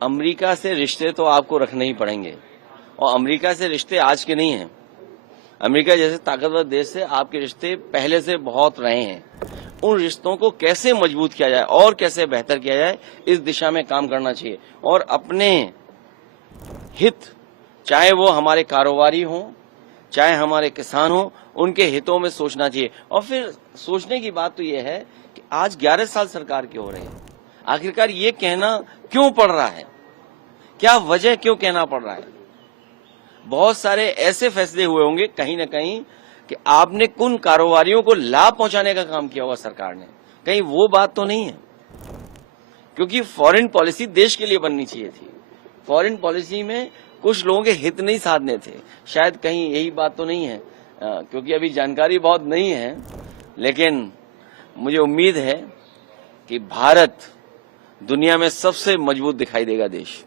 America से रिश्ते तो आपको रखने ही पड़ेंगे, और अमेरिका से रिश्ते आज के नहीं हैं। अमेरिका जैसे ताकतवर देश से आपके रिश्ते पहले से बहुत रहे हैं। उन रिश्तों को कैसे मजबूत किया जाए और कैसे बेहतर किया जाए, इस दिशा में काम करना चाहिए। और अपने हित, चाहे वो हमारे कारोबारी हों, चाहे हमारे किसान हों, उनके हितों में सोचना चाहिए। और फिर सोचने की बात तो ये है कि आज 11 साल सरकार की हो रही है, आखिरकार ये कहना क्यों पड़ रहा है, क्या वजह क्यों कहना पड़ रहा है। बहुत सारे ऐसे फैसले हुए होंगे कहीं ना कहीं कि आपने कुन कारोबारियों को लाभ पहुंचाने का काम किया होगा सरकार ने, कहीं वो बात तो नहीं है। क्योंकि फॉरेन पॉलिसी देश के लिए बननी चाहिए थी, फॉरेन पॉलिसी में कुछ लोगों के हित नहीं साधने थे, शायद कहीं यही बात तो नहीं है। क्योंकि अभी जानकारी बहुत नहीं है, लेकिन मुझे उम्मीद है कि भारत दुनिया में सबसे मजबूत दिखाई देगा देश।